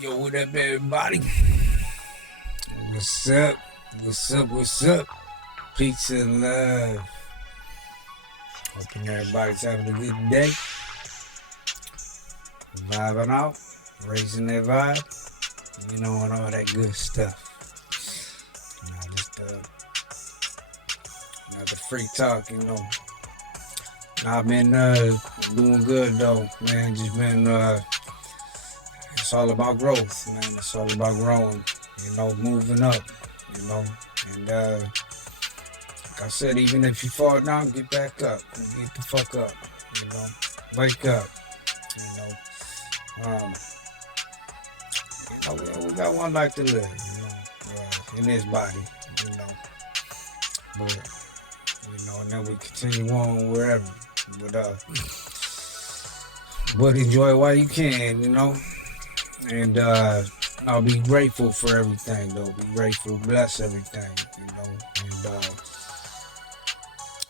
Yo, what up, everybody? What's up? What's up? What's up? Peace and love. Hoping everybody's having a good day. Vibing out, raising their vibe, and all that good stuff. Just another free talk. I've been doing good though, man. Just been it's all about growth, man. It's all about growing, moving up, you know. And like I said, even if you fall down, get back up. Get the fuck up, Wake up, you know. Um, we got one life to live, in this body, But and then we continue on wherever. But enjoy it while you can, And I'll be grateful for everything, though. Be grateful, bless everything, And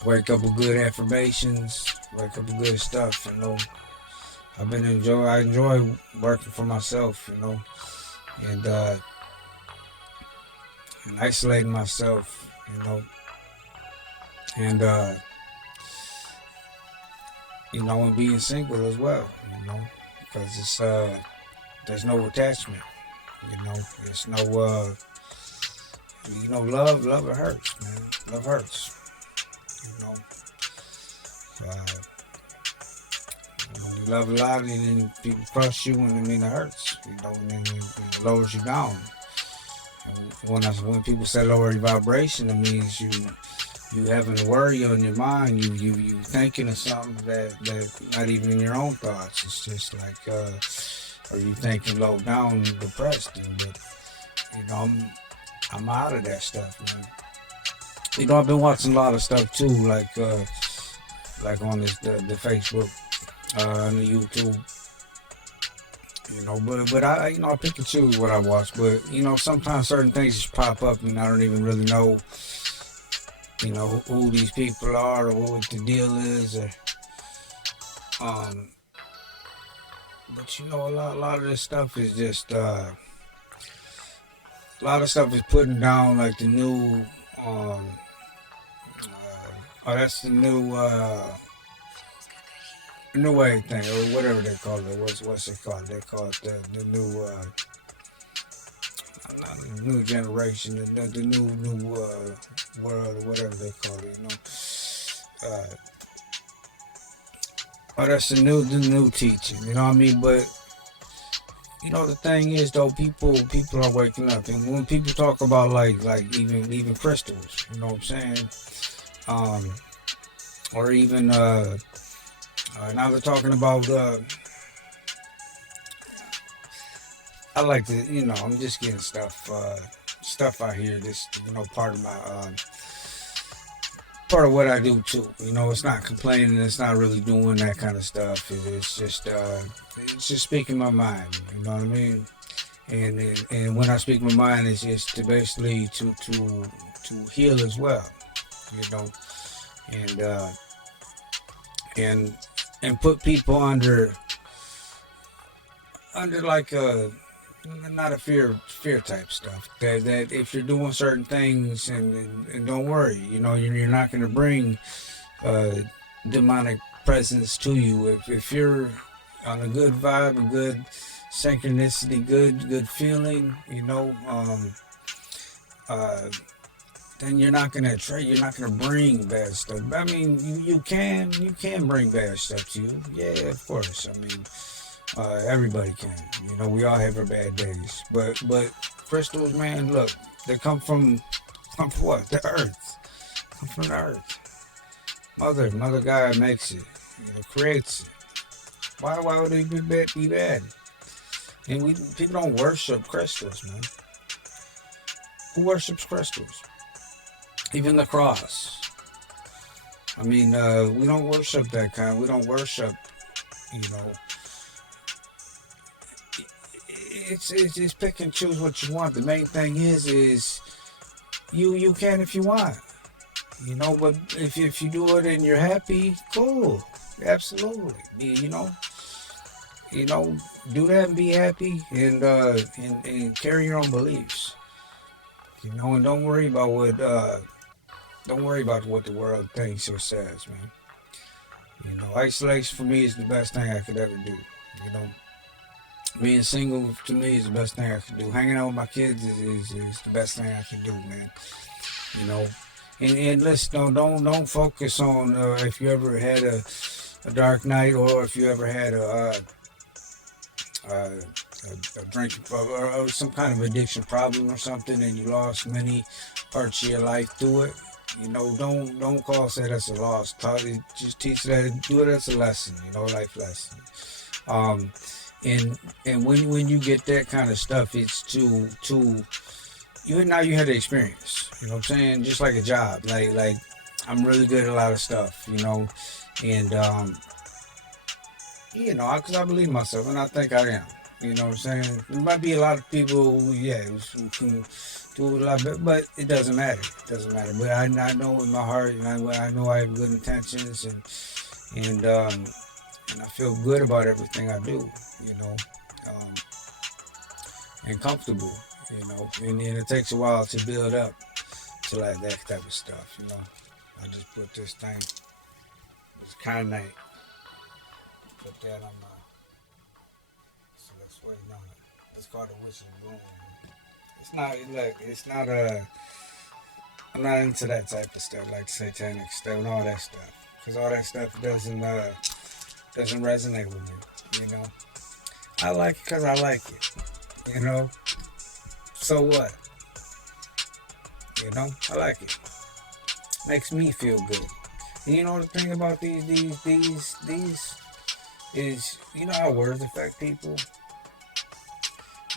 wake up with good affirmations, wake up with good stuff, I enjoy working for myself, and isolating myself, and and being single as well, because it's there's no attachment, there's no love it hurts, man. Love hurts, you love a lot and then people crush you and it hurts, and then it lowers you down. And when people say lower your vibration, it means you having a worry on your mind, you thinking of something that not even in your own thoughts. It's just like or you thinking low down and depressed, but I'm out of that stuff, man. I've been watching a lot of stuff too, like on this the Facebook, on the YouTube, but I pick and choose what I watch, but sometimes certain things just pop up and I don't even really know who these people are or what the deal is, or but a lot of this stuff is just a lot of stuff is putting down like the new that's the new wave thing or whatever they call it. What's it called? They call it the new not the new generation, the new world or whatever they call it. That's the new teaching. You know what I mean? But the thing is though, people are waking up, and when people talk about like even crystals, you know what I'm saying? Or even now they're talking about I like to I'm just getting stuff out here. This part of my part of what I do too. It's not complaining. It's not really doing that kind of stuff. It's just speaking my mind. You know what I mean? And when I speak my mind, it's just to basically to heal as well. And and put people under like a not a fear type stuff. That if you're doing certain things and don't worry, you're not going to bring demonic presence to you. If you're on a good vibe, a good synchronicity, good feeling, then you're not gonna you're not gonna bring bad stuff. I mean, you can bring bad stuff to you. Yeah, of course. I mean, everybody can. We all have our bad days. But crystals, man, look, they come from what? The earth. Come from the earth. Mother God makes it. Creates it. Why would they be bad? And people don't worship crystals, man. Who worships crystals? Even the cross. I mean, we don't worship that kind. We don't worship, it's pick and choose what you want. The main thing is you can if you want, but if you do it and you're happy, cool, absolutely, You know, do that and be happy, and carry your own beliefs. You know, and don't worry about what the world thinks or says, man. You know, isolation for me is the best thing I could ever do. You know, being single to me is the best thing I could do. Hanging out with my kids is the best thing I can do, man. You know, and listen, don't focus on if you ever had a dark night, or if you ever had a drinking problem, or some kind of addiction problem or something, and you lost many parts of your life through it. You know, don't call say that's a loss. Just teach that, do it as a lesson. You know, life lesson. Um, and when you get that kind of stuff, it's to you now you had the experience. You know what I'm saying? Just like a job. Like I'm really good at a lot of stuff. You know, and you know, because I believe myself, and I think I am. You know what I'm saying? There might be a lot of people who, yeah, who can do a lot better, but it doesn't matter. It doesn't matter. But I know in my heart, and I know I have good intentions, and and I feel good about everything I do. You know, um, and comfortable. You know, and it takes a while to build up to like that type of stuff. You know, I just put this thing, this kind of night, put that on my. So that's waiting on it. It's called a wishing room. It's not look. It's not a. I'm not into that type of stuff, like satanic stuff and all that stuff, because all that stuff doesn't resonate with me. You know, I like it because I like it. You know, so what? You know, I like it. Makes me feel good. And you know the thing about these is, you know how words affect people.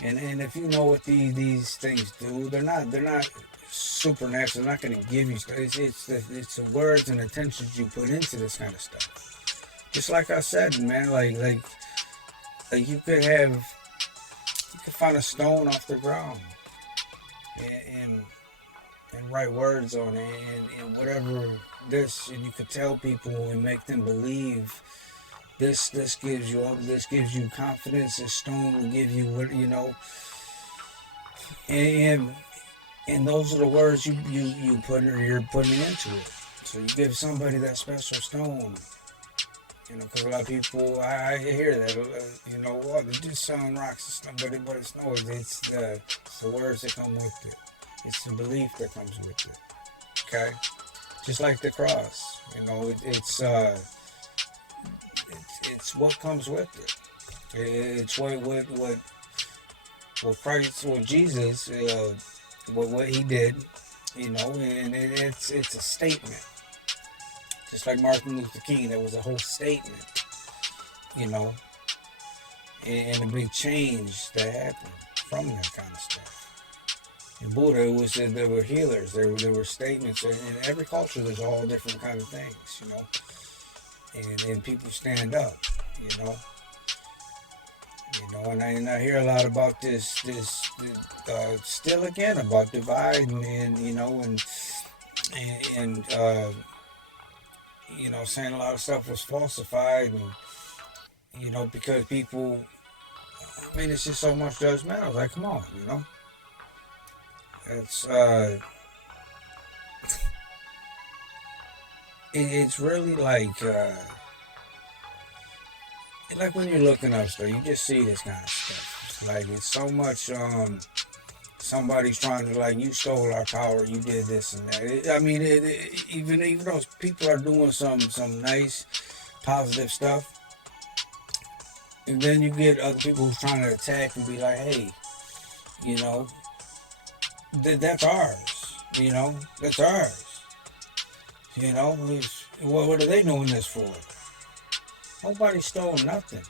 And if you know what these things do, they're not supernatural. They're not going to give you stuff. It's the words and intentions you put into this kind of stuff. Just like I said, man, like you could find a stone off the ground and and write words on it, and whatever this, and you could tell people and make them believe this gives you confidence. This stone will give you what you know, and and those are the words you're putting into it. So you give somebody that special stone, you know, because a lot of people I hear that, you know, oh, this song rocks and stuff, but it's no, it's the words that come with it. It's the belief that comes with it. Okay, just like the cross, you know, it's what comes with it. It's what Christ, what Jesus, what he did, you know, and it's a statement. Just like Martin Luther King, there was a whole statement, you know, and a big change that happened from that kind of stuff. In Buddha, it was there were healers, there were statements. In every culture, there's all different kind of things, you know, and people stand up, you know. You know, and I hear a lot about still again about divide and you know and you know, saying a lot of stuff was falsified, and you know, because people, I mean, it's just so much judgmental. Like, come on, you know, it's it's really like when you're looking up stuff, you just see this kind of stuff. Like it's so much. Somebody's trying to like you stole our power, you did this and that. I mean, even though people are doing some nice, positive stuff, and then you get other people who's trying to attack and be like, hey, you know, that's ours. You know, that's ours. You know, what are they doing this for? Nobody stole nothing.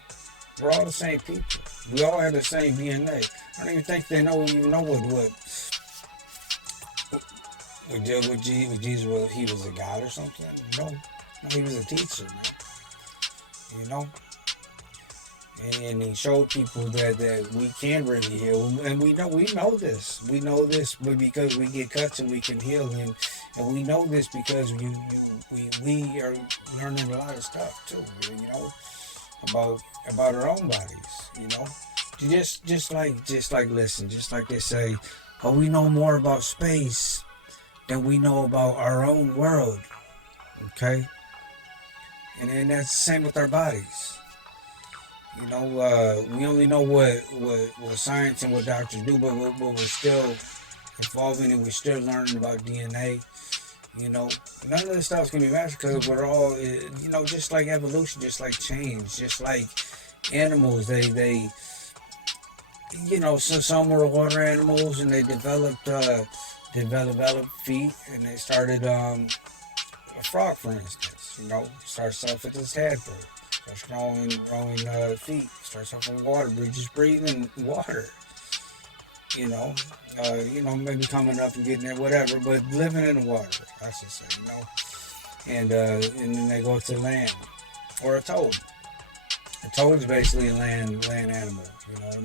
We're all the same people. We all have the same DNA. I don't even think they even know what deal with Jesus was. He was a god or something. No, he was a teacher, man. You know, and he showed people that we can really heal, and we know this. We know this, but because we get cuts and we can heal, and we know this because we are learning a lot of stuff too. You know, about about our own bodies. Just like listen, just like they say, oh, we know more about space than we know about our own world. Okay, and then that's the same with our bodies. We only know what science and what doctors do, but we're still evolving and we're still learning about DNA. You know, none of this stuff can be magic because we're all, just like evolution, just like change, just like animals. So some were water animals and they developed feet and they started a frog, for instance. Starts off with this tadpole, starts growing feet, starts off with water, just breathing water. You know, maybe coming up and getting there, whatever, but living in the water, I should say. And then they go to land or a toad. A toad is basically a land animal. You know what I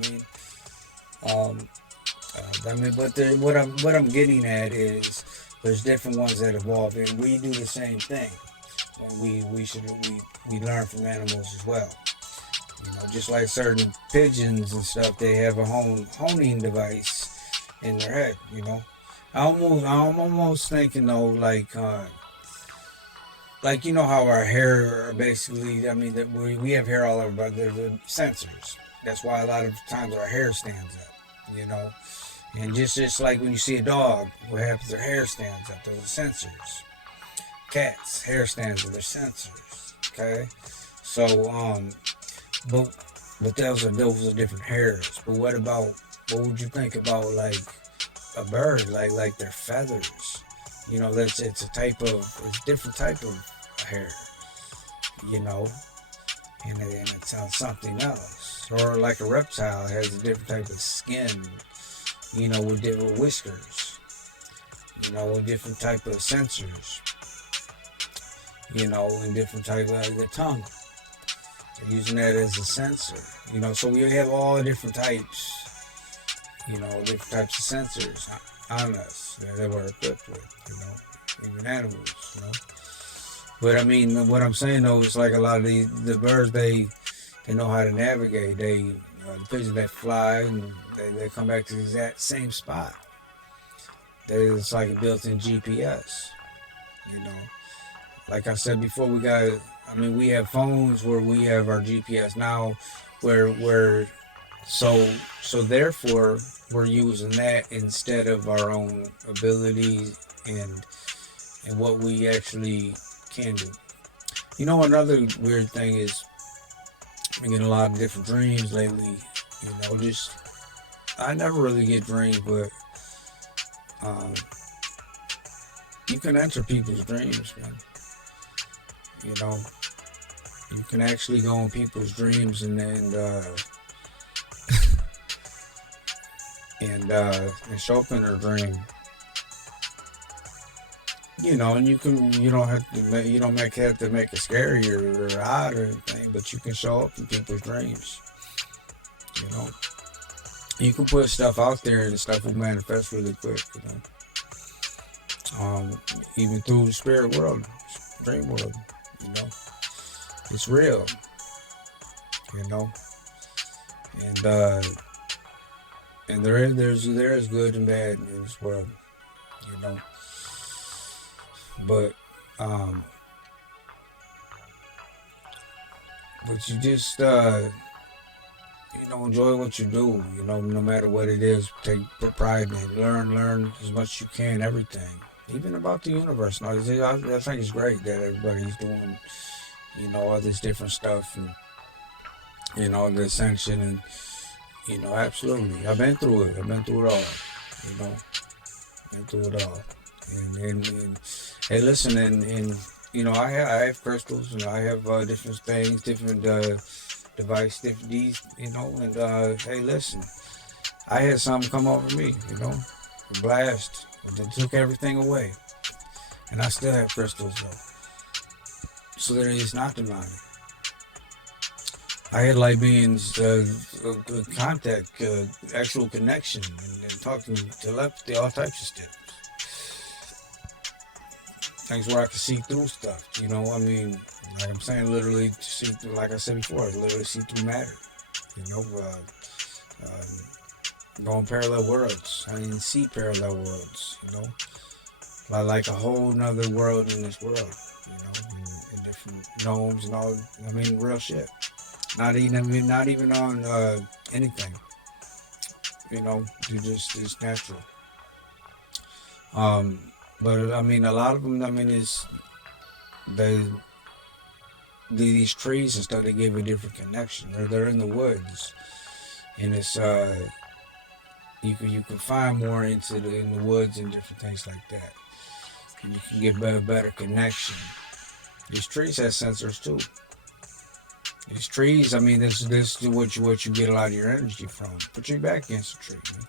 mean? But what I'm getting at is there's different ones that evolve, and we do the same thing. And we learn from animals as well. Just like certain pigeons and stuff, they have a honing device in their head. I'm almost thinking though, like how our hair basically. I mean, that we have hair all over, but they're the sensors. That's why a lot of times our hair stands up. And just like when you see a dog, what happens? Their hair stands up. Those are sensors. Cats, hair stands up. They're sensors. Okay, so but those are different hairs. But what would you think about like a bird, like their feathers? It's a different type of hair. You know, and it's on something else. Or like a reptile has a different type of skin. With different whiskers. With different type of sensors. And different type of the tongue. Using that as a sensor. So we have all different types. Different types of sensors on us that we're equipped with. Even animals. But I mean, what I'm saying though is like a lot of the birds, they know how to navigate. The pigeons that fly and they come back to the exact same spot. It's like a built-in GPS. Like I said before, we have phones where we have our GPS now, where so therefore we're using that instead of our own abilities and what we actually can do. Another weird thing is I'm getting a lot of different dreams lately. Just I never really get dreams, but you can enter people's dreams, man. You can actually go in people's dreams and show up in their dream. And you don't have to make it scary or odd or anything, but you can show up in people's dreams. You can put stuff out there and stuff will manifest really quick. Even through the spirit world, dream world. It's real. And there's good and bad in this world. But you just enjoy what you do. No matter what it is, take pride in it. Learn as much as you can. Everything, even about the universe. I think it's great that everybody's doing all this different stuff and the ascension and absolutely. I've been through it. I've been through it all. Been through it all. And hey, listen, and I have crystals, and I have different things, different device, different these, and hey, listen, I had something come over me, a blast, that took everything away, and I still have crystals though, so that it's not demonic. I had light beings, contact, actual connection, and talking telepathy, all types of stuff. Things where I could see through stuff, Like I'm saying, literally see through, like I said before, literally see through matter. You know, go in parallel worlds. I mean, see parallel worlds. You know, like a whole nother world in this world. You know, in different gnomes and all. I mean, real shit. Not even. I mean, not even on anything. You know, you just it's natural. Um, but I mean, a lot of them. I mean, is they these trees and stuff. They give a different connection. They're in the woods, and it's you can find more into the in the woods and different things like that, and you can get better connection. These trees have sensors too. These trees, I mean, this is what you get a lot of your energy from. Put your back against the tree, man.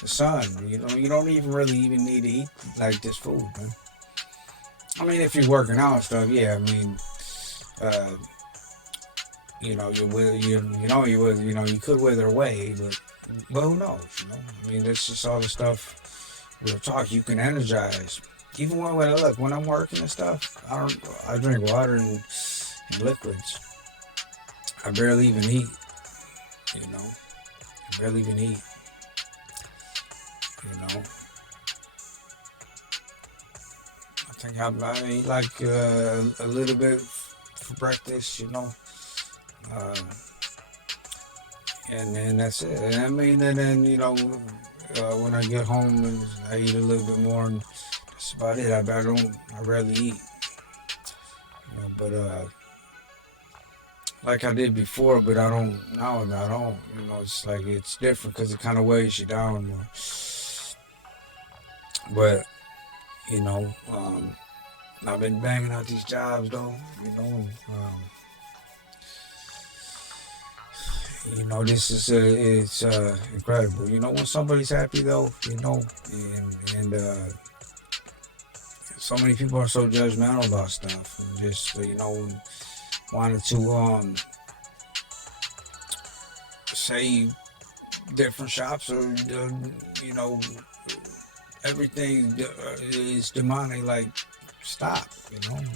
The sun. You don't even really even need to eat like this food, man. I mean, if you're working out and stuff, yeah. I mean, uh, you could wither away, but who knows? I mean, that's just all the stuff we'll talk. You can energize. Even when I'm working and stuff, I drink water and liquids. I barely even eat. You know, I barely even eat. You know, I eat like a little bit for breakfast. Uh, and then that's it. And I mean, and then when I get home, and I eat a little bit more, and that's about it. I rarely eat. But like I did before, but I don't now. I don't. It's like it's different because it kind of weighs you down more. But you know, I've been banging out these jobs though. This is it's incredible. When somebody's happy though, and so many people are so judgmental about stuff, and just wanted to say different shops or you know everything is demonic. Like, stop.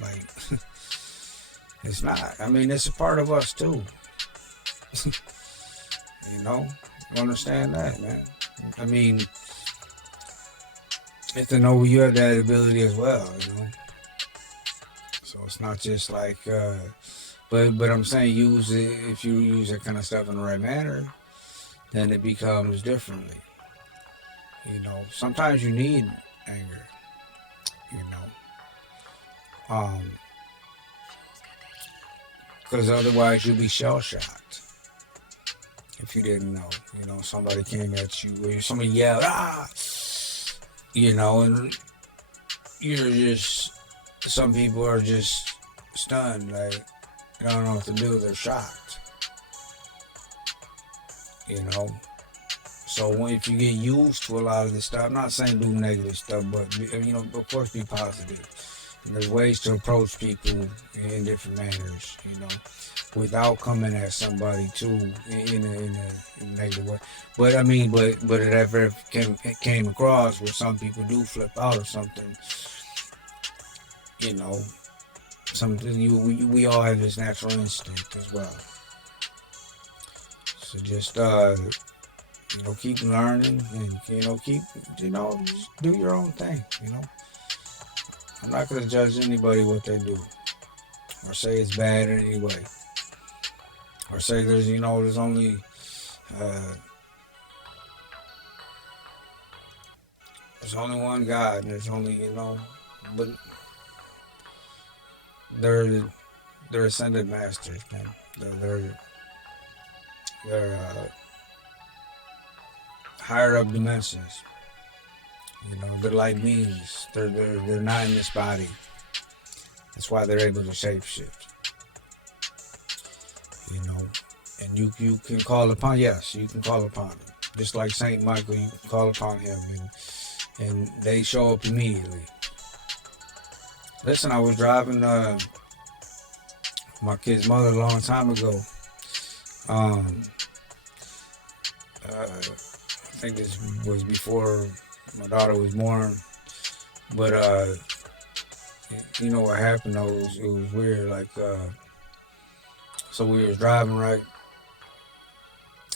Like it's not. I mean, it's a part of us too. you know, you understand that, man. I mean, you have to know you have that ability as well. So it's not just like. But I'm saying use it if you use that kind of stuff in the right manner, then it becomes differently. Sometimes you need anger. You know, because otherwise you'll be shell shocked if you didn't know. Somebody came at you, or somebody yelled, ah, and you're just. Some people are just stunned, like they don't know what to do. They're shocked. So if you get used to a lot of this stuff, I'm not saying do negative stuff, but of course, be positive. And there's ways to approach people in different manners, without coming at somebody too in a negative way. But I mean, but it ever came across where some people do flip out or something, something we all have this natural instinct as well. So just keep learning and keep just do your own thing. I'm not gonna judge anybody what they do or say it's bad in any way or say there's only uh, there's only one God and there's only but they're ascended masters, man. They're higher up dimensions. They're like beings. They're not in this body. That's why they're able to shapeshift. And you can call upon, yes, you can call upon them. Just like Saint Michael, you can call upon him, and they show up immediately. Listen, I was driving my kid's mother a long time ago. I think this was before my daughter was born, but You know what happened though? It was weird. Like, so we was driving right,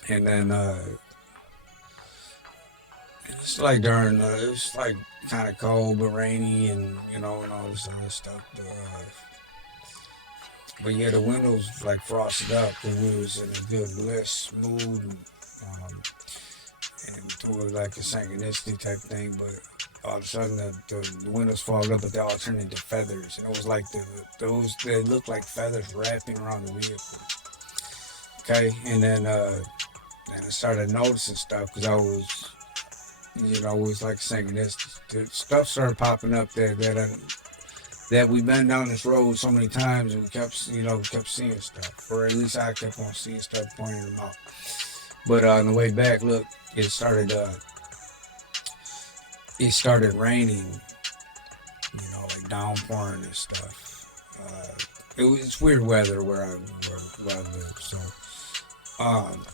and then it's like during it's like kind of cold but rainy, and and all this other stuff. But yeah, the windows like frosted up because we was in a good bliss mood, and toward like a synchronicity type thing. But all of a sudden the windows fogged up, but they all turned into feathers, and it was like those they looked like feathers wrapping around the vehicle. Okay, and I started noticing stuff because I was, it was like synchronicity. The stuff started popping up that we've been down this road so many times, and we kept seeing stuff, or at least I kept on seeing stuff, pointing them out. But on the way back, look, it started. It started raining, like downpouring and stuff. It's weird weather where I live. Um,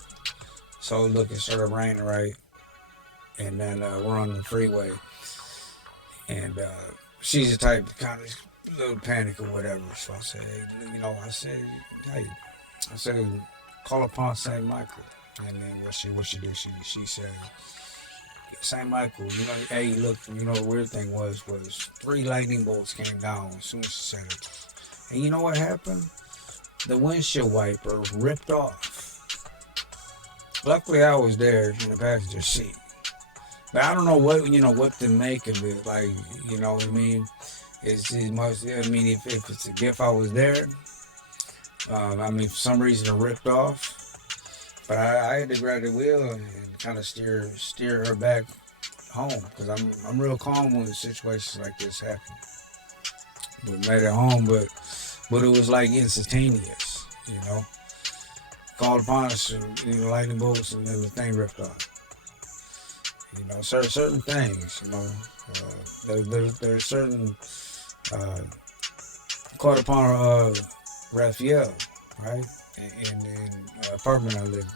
so look, it started raining, right, and then we're on the freeway, and she's the type of kind of little panic or whatever. So I said, hey, hey, I said, call upon Saint Michael. And then what she do? She said, Saint Michael, hey, look, the weird thing was three lightning bolts came down as soon as she said it. And you know what happened? The windshield wiper ripped off. Luckily, I was there in the passenger seat. But I don't know what to make of it. Like, what I mean? It must. I mean, if it's a gift, I was there. I mean, for some reason, it ripped off. But I had to grab the wheel and kind of steer her back home because I'm real calm when situations like this happen. We made it home, but it was like instantaneous. Called upon us, lightning bolts, and then the thing ripped off. Certain things. There's certain caught upon Raphael, right? In the apartment I lived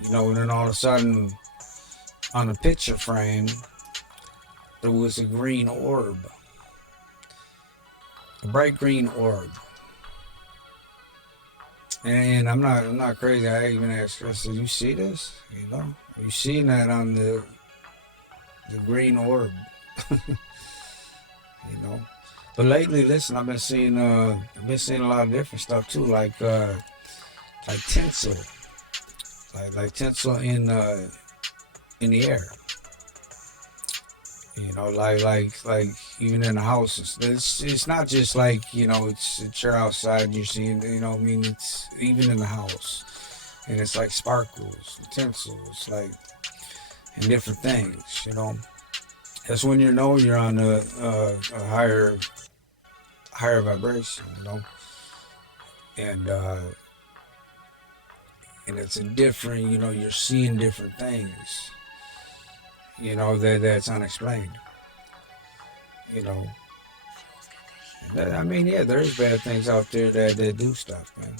in. And then all of a sudden, on the picture frame, there was a green orb, a bright green orb. And I'm not crazy. I even asked Chris, "Did you see this? Are you seeing that on the green orb?" you know. But lately, listen, I've been seeing a lot of different stuff too, like tinsel, like tinsel in the air. Like even in the house, it's not just like it's you're outside, you're seeing, I mean, it's even in the house, and it's like sparkles, tinsels, like and different things. That's when you're on a higher vibration, and and it's a different, you're seeing different things, that's unexplained, you know. I mean, yeah, there's bad things out there that do stuff, man.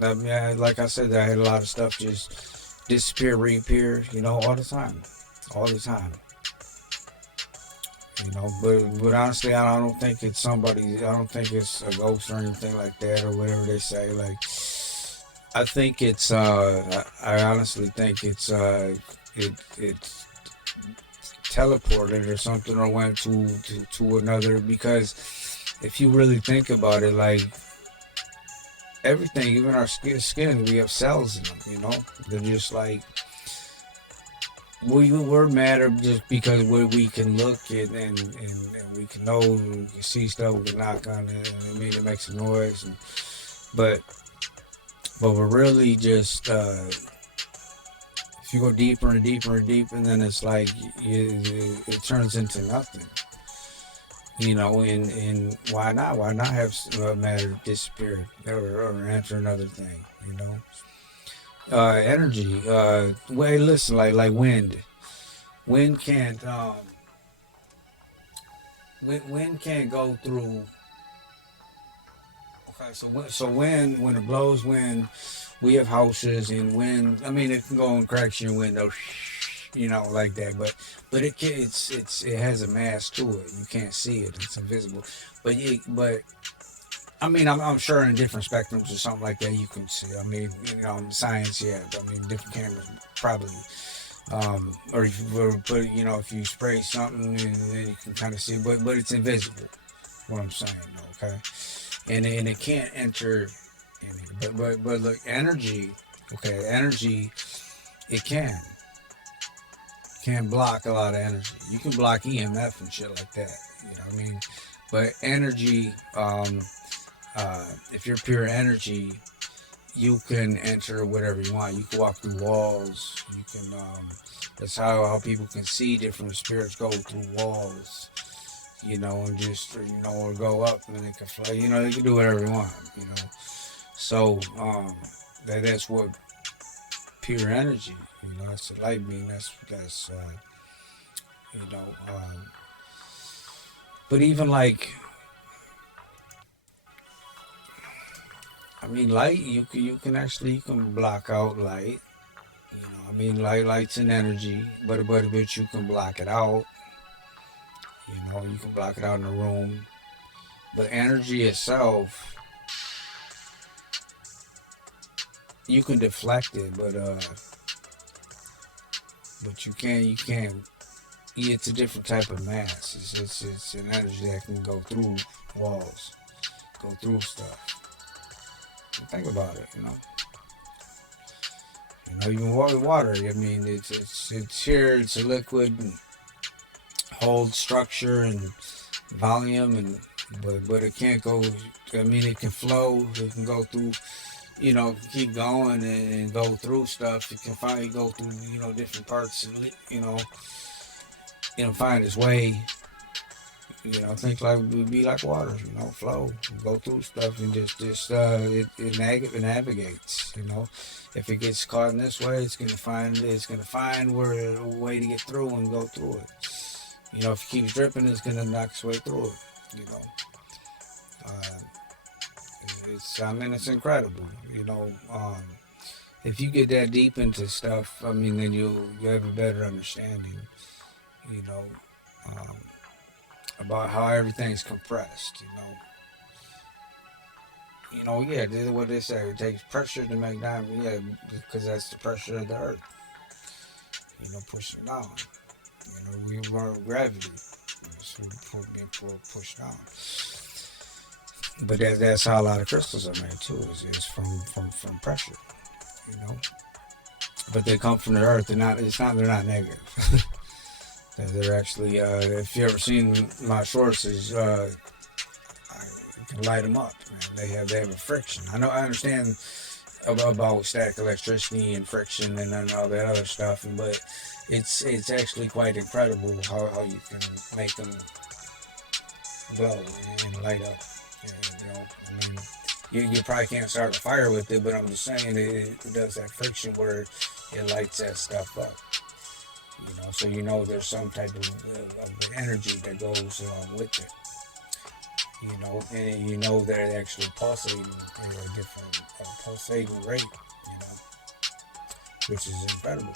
I mean, like I said, I had a lot of stuff just disappear, reappear, all the time, all the time. But honestly, I don't think it's somebody. I don't think it's a ghost or anything like that or whatever they say. Like, I think it's. I honestly think it's teleported or something, or went to another, because if you really think about it, like everything, even our skin, we have cells in them. They're just like we're matter just because we can look it, and we can know, we can see stuff, we can knock on it, and I mean, it makes a noise, but we're really just if you go deeper and deeper and deeper, and then it's like it turns into nothing. And why not have matter disappear, or enter another thing, energy, well, listen, like wind can't wind can't go through. Okay, so when it blows wind, we have houses, and wind, I mean, it can go and cracks your window, like that. But it has a mask to it. You can't see it. It's invisible. But I mean, I'm sure in different spectrums or something like that you can see. I mean, science, yeah. I mean, different cameras probably. Or if you were put, if you spray something and then you can kind of see, but it's invisible. What I'm saying, okay, and it can't enter. But look, energy, okay, energy, it can block a lot of energy. You can block EMF and shit like that. You know what I mean? But energy, if you're pure energy, you can enter whatever you want. You can walk through walls. You can. That's how people can see different spirits go through walls. And just or go up and they can fly. They can do whatever they want. So that's what pure energy. That's the light beam. That's you know. But even like, I mean, light. You can block out light. I mean, light's an energy, but you can block it out. You can block it out in a room. But energy itself, you can deflect it, but you can't. It's a different type of mass. It's an energy that can go through walls, go through stuff. Think about it. Even water. I mean, it's here. It's a liquid, and holds structure and volume, but it can't go. I mean, it can flow. It can go through. Keep going and go through stuff. It can finally go through. Different parts. And find its way. Think like would be like water. Flow, go through stuff and it navigates. If it gets caught in this way, it's gonna find where a way to get through and go through it. If it keeps dripping, it's gonna knock its way through it. Uh, it's incredible. If you get that deep into stuff, I mean, then you'll have a better understanding. You know. About how everything's compressed. Yeah, what they say, it takes pressure to make diamond. Yeah, because that's the pressure of the earth. Pushing down. We were gravity. Being pushed down. But that's how a lot of crystals are made too. Is from pressure. But they come from the earth. They're not negative. They're actually, if you ever seen my shorts, I can light them up. Man. They have a friction. I understand about static electricity and friction and all that other stuff, but it's actually quite incredible how you can make them glow and light up. I mean, you probably can't start a fire with it, but I'm just saying it does that friction where it lights that stuff up. So there's some type of energy that goes along with it. And they're actually pulsating at a different pulsating rate. Which is incredible.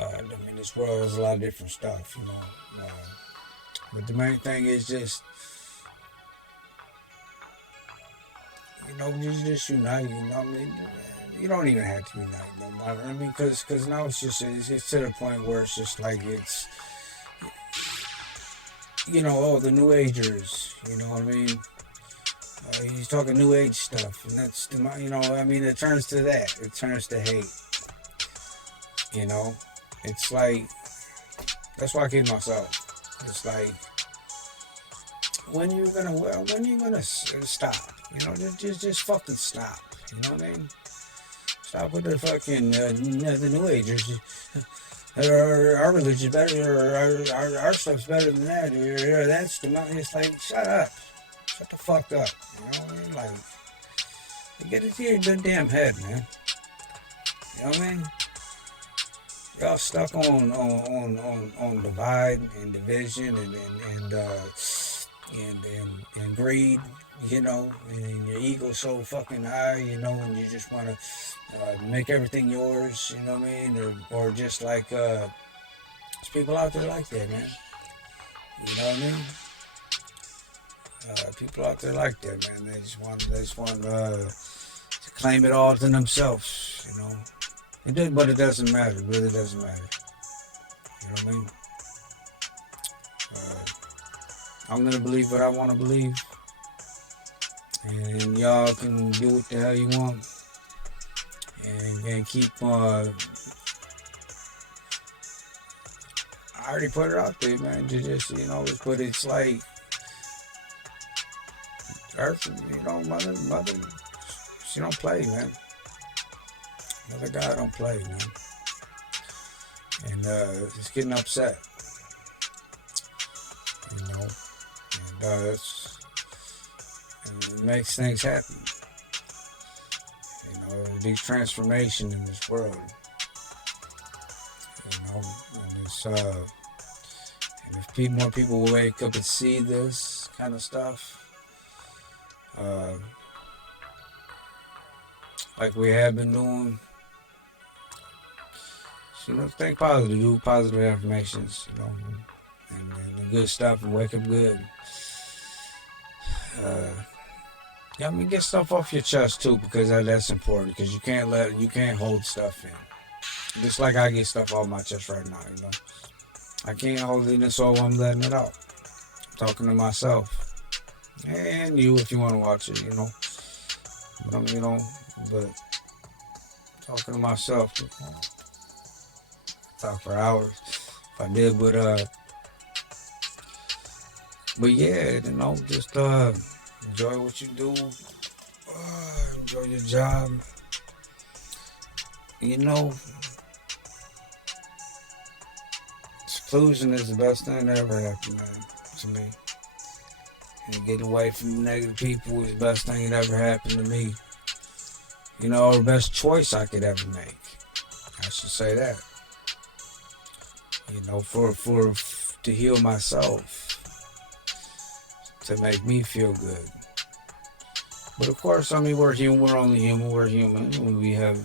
I mean, this world has a lot of different stuff. But the main thing is just just unite. I mean, you don't even have to unite no more. I mean, because now it's to the point where it's just like it's, the New Agers. You know what I mean? He's talking New Age stuff, and that's I mean, it turns to that. It turns to hate. It's like that's why I kid myself. It's like when you gonna stop? Just fucking stop. You know what I mean? Stop with the fucking the New Agers. Our religion's better, or our stuff's better than that. Or that's the money. It's like, shut up. Shut the fuck up. You know what I mean? Like, get it to your damn head, man. You know what I mean? Y'all stuck on divide and division and and greed, and your ego so fucking high, and you just want to make everything yours, you know what I mean, or just like there's people out there like that, man. You know what I mean? People out there like that, man. They just want to claim it all to themselves, but it doesn't matter. It really doesn't matter. You know what I mean? Uh, I'm gonna believe what I want to believe, and y'all can do what the hell you want, and keep. I already put it out there, man. Just but it's like Earth, mother, she don't play, man. Mother God don't play, man. And it's getting upset, you know, and it makes things happen. These transformation in this world, and it's and if more people will wake up and see this kind of stuff, uh, like we have been doing, think positive, do positive affirmations, and good stuff, and wake up good. I mean, get stuff off your chest too, because that's important. Because you can't hold stuff in. Just like I get stuff off my chest right now, I can't hold it in, so I'm letting it out. I'm talking to myself, and you if you want to watch it, But but talking to myself, talk for hours if I did, but yeah, just enjoy what you do, enjoy your job, seclusion is the best thing that ever happened, man, to me. And getting away from negative people is the best thing that ever happened to me. The best choice I could ever make. I should say that. For to heal myself, to make me feel good. But of course, I mean, we're human. We're only human. We're human. We have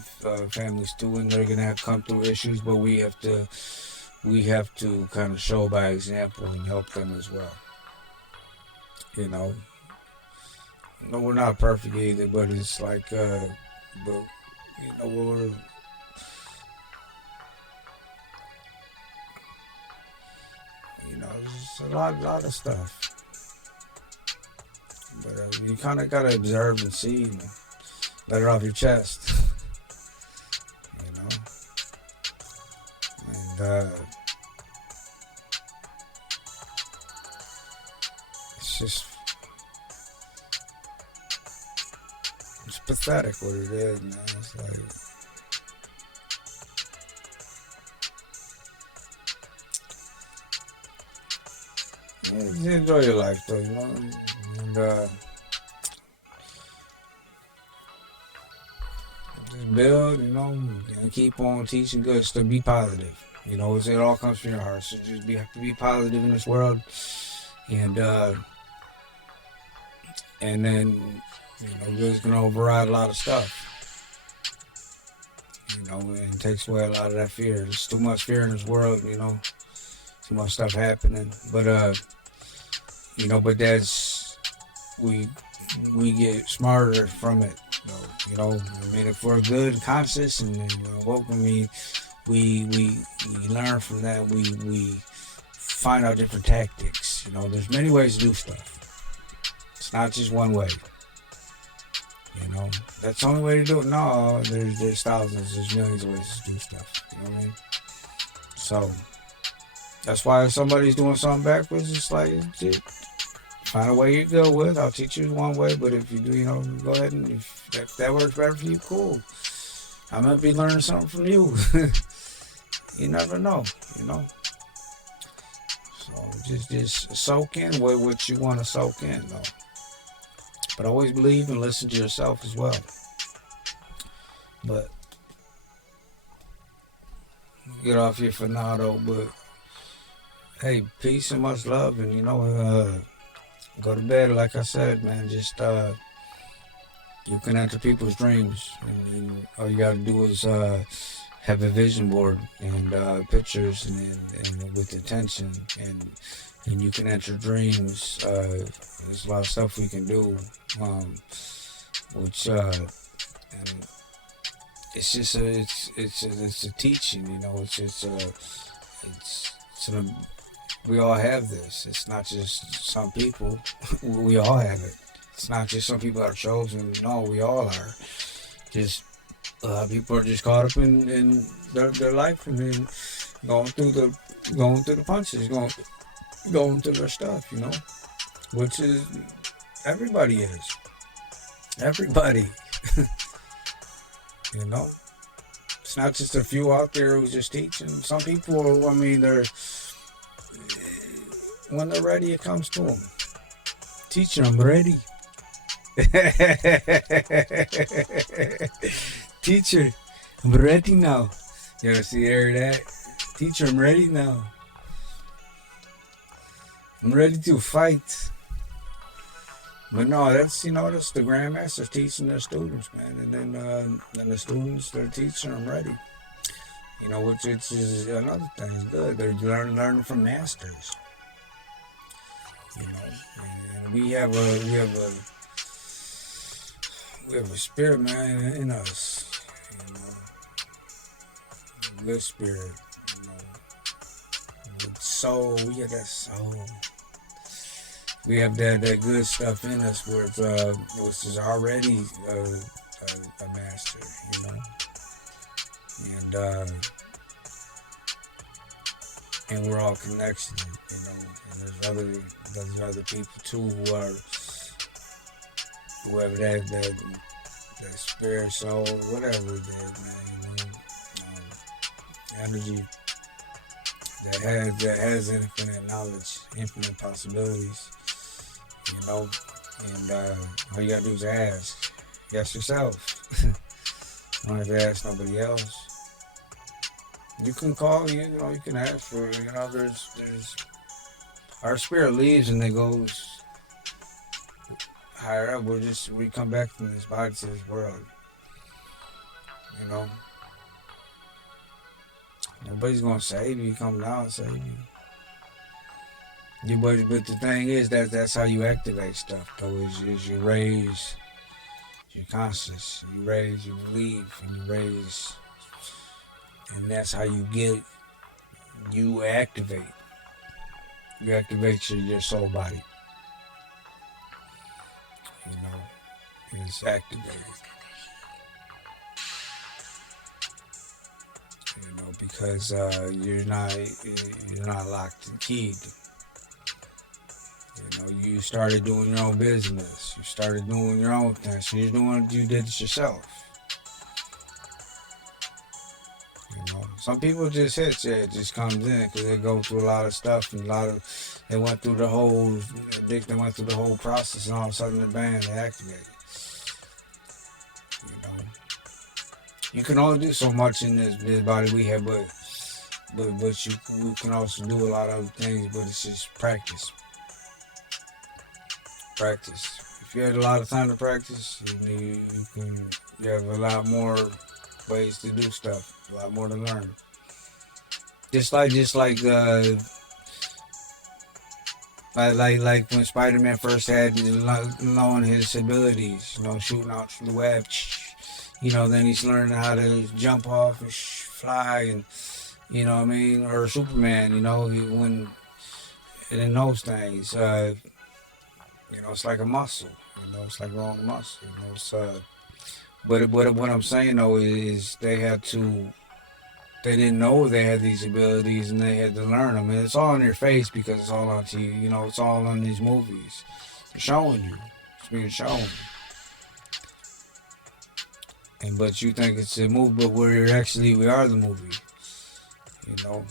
families too, and they're gonna have to come through issues. But we have to kind of show by example and help them as well. No, we're not perfect either, but it's like, but we're it's a lot of stuff. But you kind of gotta observe and see, and let it off your chest, and it's pathetic what it is, man. It's like, yeah, just enjoy your life, though, and just build, and keep on teaching good stuff. Be positive. It all comes from your heart. So just be positive in this world, and then it's gonna override a lot of stuff. And it takes away a lot of that fear. There's too much fear in this world. Too much stuff happening. But but that's we get smarter from it. I mean, if we're good, conscious, and what we learn from that. We find out different tactics. There's many ways to do stuff. It's not just one way. That's the only way to do it. No, there's thousands, there's millions of ways to do stuff. You know what I mean? So that's why if somebody's doing something backwards, it's like, find a way you go with. I'll teach you one way, but if you do, go ahead, and if that works better for you, cool. I might be learning something from you. You never know, So just soak in what you want to soak in, though. But always believe and listen to yourself as well. But get off here for now, though. But hey, peace and much love, and Go to bed, like I said, man. Just you can enter people's dreams, and all you gotta do is have a vision board and pictures and with intention, and you can enter dreams. There's a lot of stuff we can do, um, which and it's just a it's a teaching, you know. It's an, we all have this. It's not just some people. We all have it. It's not just some people are chosen. No, we all are. Just people are just caught up in their life and then going through the going through the punches, going through their stuff, you know, which is everybody is everybody, you know. It's not just a few out there who's just teaching. Some people, I mean, they're when they're ready, it comes to them. Teacher, I'm ready. Teacher, I'm ready now. You ever see hear that? Teacher, I'm ready now. I'm ready to fight. But no, that's the grandmasters teaching their students, man, and the students they're teaching them ready. You know, which is another thing. Good, they're learning from masters. You know, and we have a spirit, man, in us. You know, a good spirit. You know, with soul. We have that soul. We have that good stuff in us, where it's which is already a master. You know, and and we're all connected. You know, and there's other people too who are whoever that spirit, soul, whatever it is, man. You know, energy that has infinite knowledge, infinite possibilities. You know, and all you gotta do is ask. Ask yourself. Don't have to ask nobody else. You can call, you know, you can ask for, you know, there's our spirit leaves and it goes higher up. We come back from this body to this world. You know, nobody's gonna save you. Come down and save you. But the thing is that's how you activate stuff. Though is you raise your conscious, you raise, you believe, and you raise, and that's how you activate. You activate your soul body. You know, it's activated. You know, because you're not locked and keyed. You know, you started doing your own business. You started doing your own thing. So you did it yourself. You know, some people just hit you. It just comes in because they go through a lot of stuff and they went through the whole, they went through the whole process and all of a sudden the band they activated. You know, you can only do so much in this body we have, but you can also do a lot of other things. But it's just practice. Practice. If you had a lot of time to practice, you have a lot more ways to do stuff, a lot more to learn. Just like when Spider-Man first had knowing his abilities, you know, shooting out through the web, you know, then he's learning how to jump off and fly, and you know what I mean, or Superman, you know, when in those things, you know, it's like a muscle, you know, it's like growing a muscle, you know, it's but what I'm saying though is they didn't know they had these abilities and they had to learn them. And it's all in their face because it's all on TV. You know, it's all on these movies. They're showing you. It's being shown. And but you think it's a movie, but we are the movie. You know,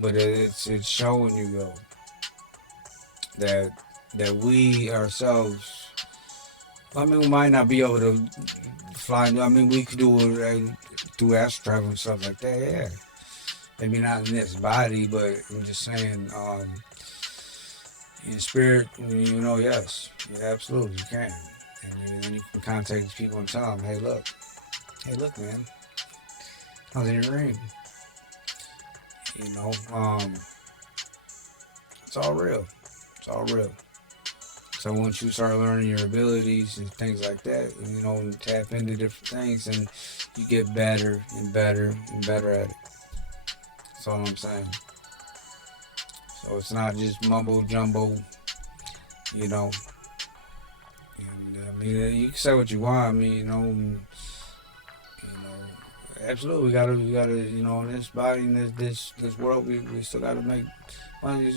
but it's showing you though that we ourselves. I mean, we might not be able to fly. I mean, we could do it through astral travel and stuff like that. Yeah, maybe not in this body, but I'm just saying. in spirit, yes, yeah, absolutely, you can. And then you can contact these people and tell them, hey, look, man, I was in your ring. You know, it's all real. It's all real. So once you start learning your abilities and things like that, and tap into different things, and you get better and better and better at it. That's all I'm saying. So it's not just mumbo jumbo, you know. And I mean, you can say what you want. I mean, absolutely, in this body, in this world, we still gotta make money.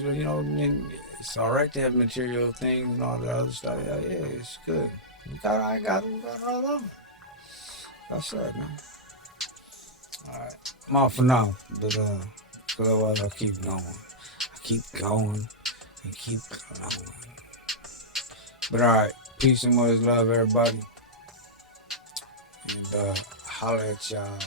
It's all right to have material things and all that other stuff. Yeah, it's good. We got it all over. That's it, man. All right, I'm off for now, but otherwise I'll keep going. I keep going and keep going. But all right, peace and much love, everybody, and holla at y'all.